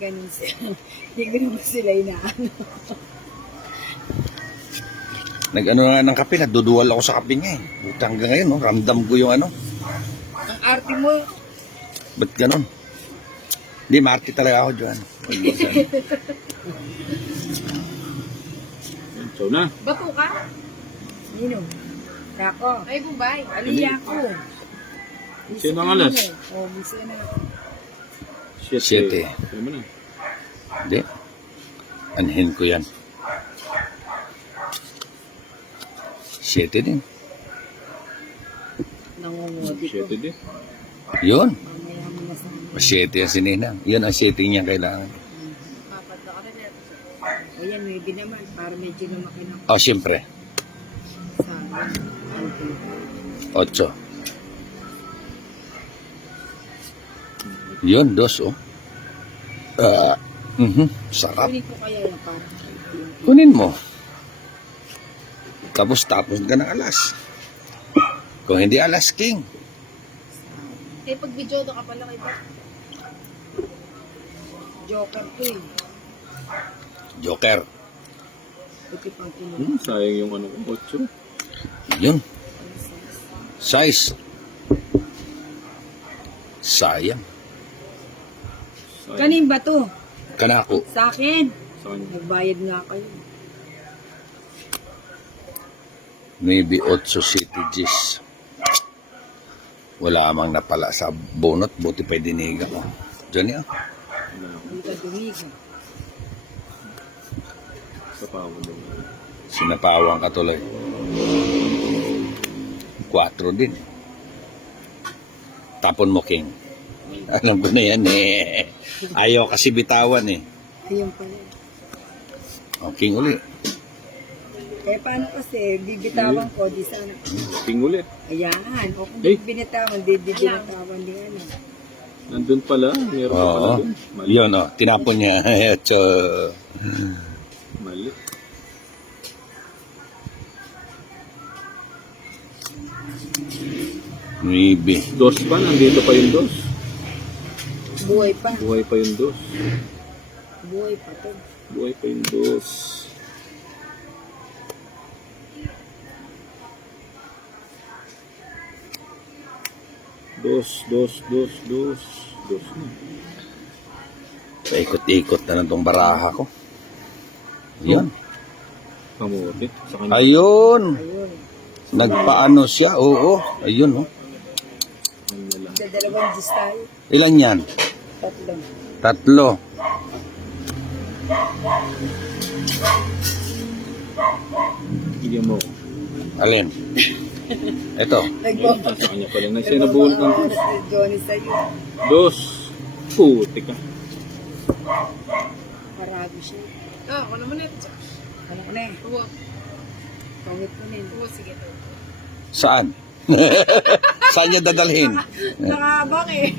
Ganun sila. Hindi ko naman sila inaano. Nag-ano nga ng kape, naduduwal ako sa kape niya eh. Buti hanggang ngayon, no? Ramdam ko yung ano. Ang arte mo. Ba't ganon? Hindi, maarte talaga ako dyan. So na. Bato ka? Nino. Kako. Ay, Bombay. Aliya ko. Sino ang alas? Oh, bisa na. Siyete. Kaya mo na. Hindi. Anhin ko yan. 7 din. Nangungodi ko. 7 din. Yun. Mamaya mo na sana. 7 yan si Ninang. Yun ang 7 niya kailangan. Apat na ka rin. Ayan, maybe naman. Para medyo lumaki na O, siyempre. sa akin. 8. Yun, 2, oh. Sarap. Kunin ko kaya yan para. Kunin mo. Tapos ka ng alas. Kung hindi alas, king. Eh, pag video ka pala kayo. Joker ko eh. Joker. Buti pang kinuha. Sayang yung ano, 8. Yun. Size. Sayang. Kanin ba to? Kanako. Sa akin. Sa kanya. Nagbayad nga kayo. Maybe 8 City G's. Wala amang napala sa bonot. Buti pa diniga ko. Diyan yan. Wala ako. Hindi ka dumiga. Sa pawo mo. Sinapawang ka tuloy. 4 din. Tapon mo, King. Alam ko na yan eh. Ayaw kasi bitawan eh. Ayun pala. O, King uli. Eh, paano kasi, bibitawan ko, di sana. King ulit. Ayan, o kung Hey. binitawan, di binitawan din ano. Nandun pala. Meron pa pala Oo. dun. Mali. Yun, oh. Tinapon niya. Ito. Mali. Maybe. 2 pa. Nandito pa yung 2. Buhay pa. Buhay pa yung 2. Buhay pa to. Buhay pa yung 2. Dos na. Ikot-ikot na lang tong baraha ko. Yan. Kamuti. Sa kanya. Ayun. Ayun. Nagpaano siya. Oo. Ayun, oh. Kanya lang. Sa dalawang Diyos tayo. Ilan yan? 3. 3. Bigyan mo. Alin? Ito. Ayun, sa kanya pala. Nagsinabuhol ng Johnny sa'yo. 2. Puti ka. Parago siya. Ah, ako naman ito. Ano ko na eh. Uwa. Pangit ko na eh. Uwa, sige. Saan? Saan niya dadalhin? Nakabak eh.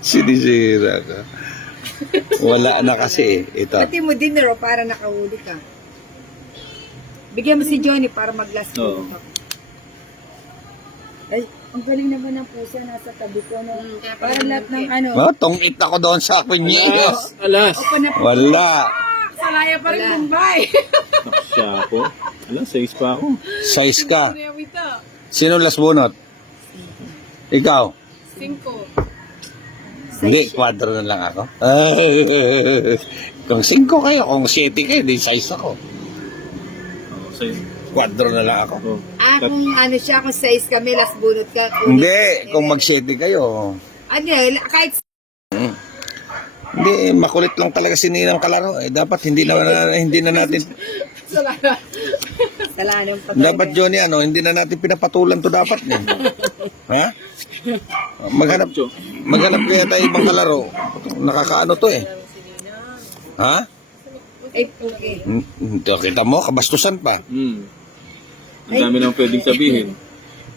Sinisira ka. Wala na kasi eh. Ito. Pati mo dinner o para nakahuli ka. Bigyan mo si Johnny para mag-last Oo. ka. Ay, ang galing naman ng pusa nasa tabi ko. No? kaya Para pala lahat ng ano. Oh, tungit ako doon sa kunyos. Alas. O na Wala. Salaya pa rin Wala. Bombay. Siya ako. Alas, 6 pa ako. Size ka. Ano yung ito? Sino last bunot? Ikaw? 5. Hindi, 4 na lang ako. Kung 5 kayo, kung 7 kayo, di size ako. Oo, sa'yo. 4 na lang ako. Oh. kung ano siya, kung size kami, last bunot ka. kung- Hindi, kung mag-7 kayo. Ano, kahit Hindi, makulit lang talaga si Ninang kalaro. Eh, dapat hindi na natin, Salaya. salanong pag dapat Johnny, ano, hindi na natin pinapatulan to dapat. Eh. Ha? Maghanap kaya tayo ibang kalaro. Nakakaano to eh. Ha? Ay, okay. Kita mo, kabastusan pa. Ang dami nang pwedeng sabihin.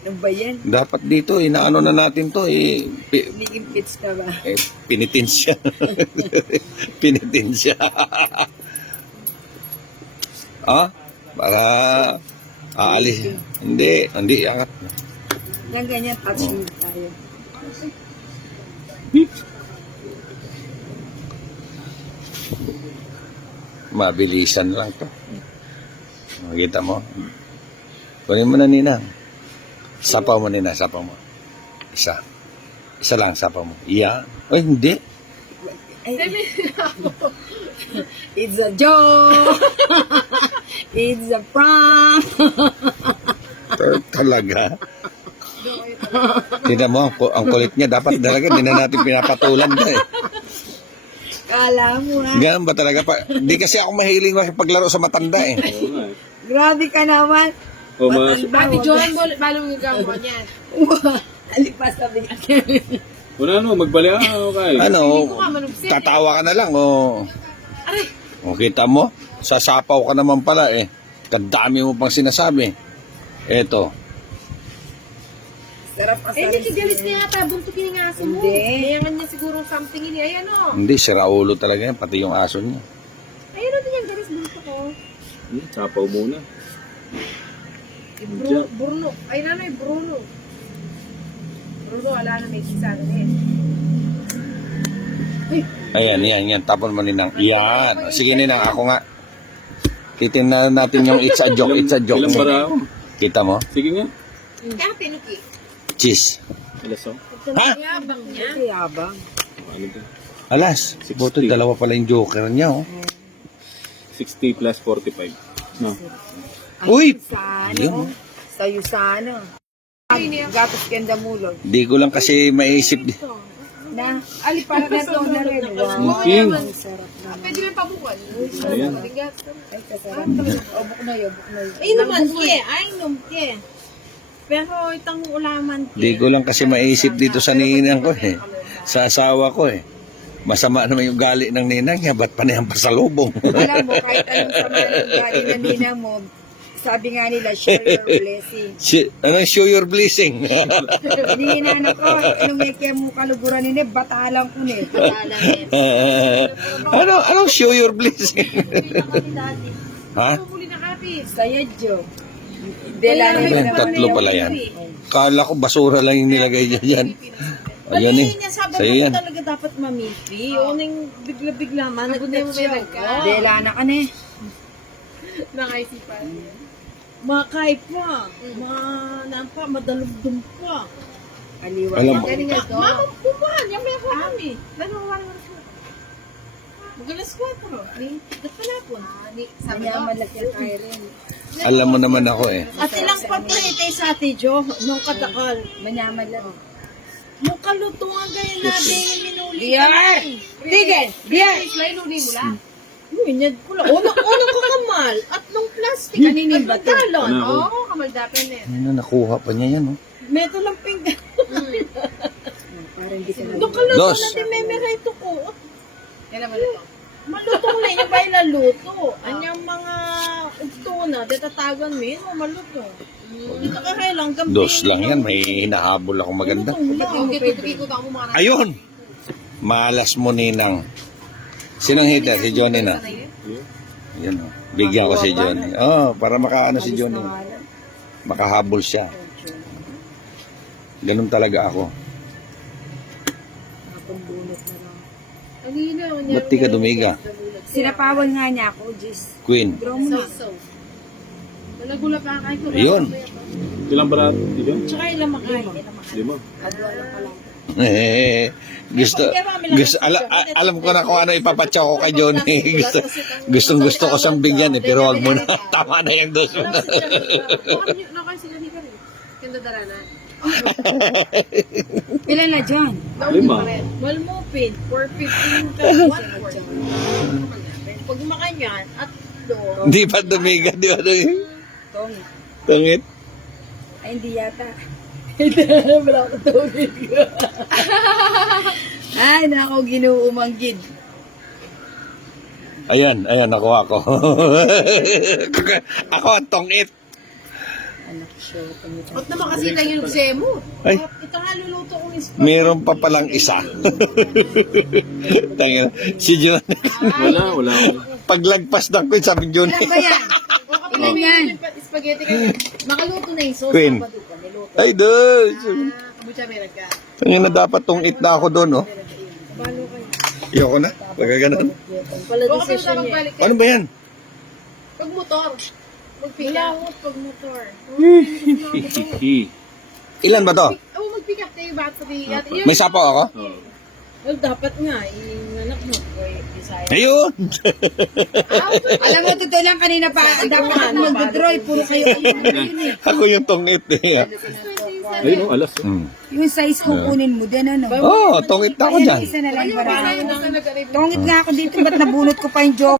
Ano ba yan? Dapat dito, inaano na natin to, Ni-impeach ka ba? pinitin siya. Pinitin siya. Ah? Para Aalis. Hindi. Angat. Yan ganyan, touch me tayo. Mabilisan lang to. Makita mo? Kunin mo na, Ninang. Sapaw mo, Ninang. Sapaw mo. Isa. Isa lang, sapaw mo. Iya. Ay, hindi. It's a joke! It's a prank! Talaga. Tingnan mo, ang kulit niya. Dapat talaga, hindi na natin pinapatulan to eh. Kala mo ha? Ganun ba talaga? Di kasi ako mahiling makipaglaro sa matanda eh. Oo nga eh. Grabe ka naman. O, mas, Ate Joan, balong yung gawa niyan. Alipas na bigat. wala no, magbali okay. Ano, ko nga manubsin. tatawa ka na lang o. Aray! O kita mo, sasapaw ka naman pala eh. Kadami mo pang sinasabi. Eto. Sarap ka Eh, hindi galis na yata. Buntukin yung aso mo. Hindi. Mayangan niya siguro something ini. Ayan o. Hindi, siraulo talaga yan, pati yung aso niya. Ayan o din yung galis. Bunto ko. Sapaw muna. Bruno. Ay, nanay, Bruno. Bruno, wala na may kisano eh. Ayan. Tapon mo, Ninang. Yan. Sige, Ninang, ako nga. Titingnan natin yung it's a joke. Ilang bara ako? Kita mo? Sige nga. Kaya pinuki. Cheese. Alas oh. Ha? Yabang niya. Kayabang. Ano to? Alas. Buto, dalawa pala yung joker niya, oh. 60 plus 45. No. Uy! Sana. Yun. Sa'yo sana. Gatos kenda mulod. Di ko lang kasi maisip. Na, para na ito na rin. Wow. King. Ang sarap na. Pwede mo pabukal. Ayan. Bigat. Ay, kasarap. Obok na yun. Ay naman ke, ay num ke. Pero itang ulaman ke. Di ko lang kasi maisip dito sa ninang ko eh. Sa asawa ko eh. Masama naman yung gali ng ninang niya. Ba't pa niyang pasalubong? Alam mo, kahit anong sama ng galing na nina mo, sabi nga nila, share your blessing. Anong show your blessing? Hinihinan ko, anong may kaya mo kaluguran nila, batalang ko nila. Anong show your blessing? Ha? Puli na kapis. Saya, Jo. Dela na Ayan, tatlo pala yan. Kala ko basura lang yung nilagay niya dyan. Ayan eh. niya sabi Sa'yo mo yan. talaga dapat mamipi. O nang bigla-bigla man. Nagunay mo may nagka. Dela na ka na eh. Nakaisipan. Makay pa. Nampa, madalugdum pa. Aliwa. Alam mo, Galing nga ito. Mama, pumahan. Yung may ako kami. Lalo, wala. Magalas 4. May kapalapon. Manyaman lang yan tayo rin. alam mo naman ako eh. At ilang paprete sa ate Jo, nung katakal. Manyaman lang. Nung kaluto nga ganyan natin yung minuli. Biyar! Tigil! Biyar! Slay, nuni mo lang. Unyad ko lang. Unang kakamal. At nung plastic. Kaninin ba At to? galon. Ano? Oo, kamaldapin eh. Ano, nakuha pa niya yan, oh. Meto lang pinggan. Parang hindi ka na. Nung kaluto Dos. na din memory ito ko. Yan naman ito. Malutong na yung bay laluto. Anyang mga ugto na, detatagan mo yun, maluto. Dito ka kailang gamping. Dos lang yan, may hinahabol ako maganda. Lutong lang. Yung kitutuki ko mo mga Ayun! Malas mo, Ninang. Sinong hita? Si Johnny na. Yan, oh. Bigyan ko si Johnny. Oh, para makaano si Johnny. Makahabol siya. Ganun talaga ako. Nakumbunot na lang. Kanina. Ba't di ka dumiga? Sinapawan nga niya ako, Jis. Queen. Draw mo na. Nalagula pa kahit ko. Ayun. Ilang bara? Hindi ba? Tsaka ilang makain. 5. Adwa lang pala. Alam ko na kung ano ipapatsa ko kay Johnny. Gusto ko siyang bigyan eh, pero wag mo na. Tama na yung dos mo na. Nakay sila ni Kari. Kanda daranan. Ilan na dyan? 5. Malmupin, 415 ka, 1 Pag makanyan, at do. Hindi pa dumiga, di ba? Tong. Tungit. Ay, hindi yata. Wala ko tubig. Ay, nako, ginuumanggid. Ayan, nakuha ko. Ako ang tungit. Anak, sure. At naman kasi lang yung semo. Ay, Ito nga luluto kong ispa. meron pa palang isa. Tangina, si Johnny. Wala ako. Paglagpas ng ko, sabi Johnny. Ilan ba yan? Oh, yan. Spaghetti ka. Makaluto na yung sauce. Queen. Sabado ka, niluto. Ay, doon. Kamucha meron ka. Kanya na dapat tong eat na ako doon, oh. Balo kayo. Ayoko na. Pagka ganun. Pala Huwag ka decision na niya. magbalik. Ano ba yan? Pag motor. Mag-pick up. Malawot pag motor. Ilan ba to? Oh, mag-pick up kayo battery. May sapaw ako? Oo. Well, dapat nga, yung anak mo, boy, Bisaya. Ayun! Alam mo, totoo lang kanina pa, dapat ako mag-draw, puro kayo yun eh. Ako yung tong eat eh. Ayun, alas. Oh. Mm. Yung size ko kunin mo din, ano? Oh, tong eat na ako dyan. Isa na lang Ayun, para. basta yun ang nag-arrive. Tongit nga ako dito, ba't nabunot ko pa yung joke?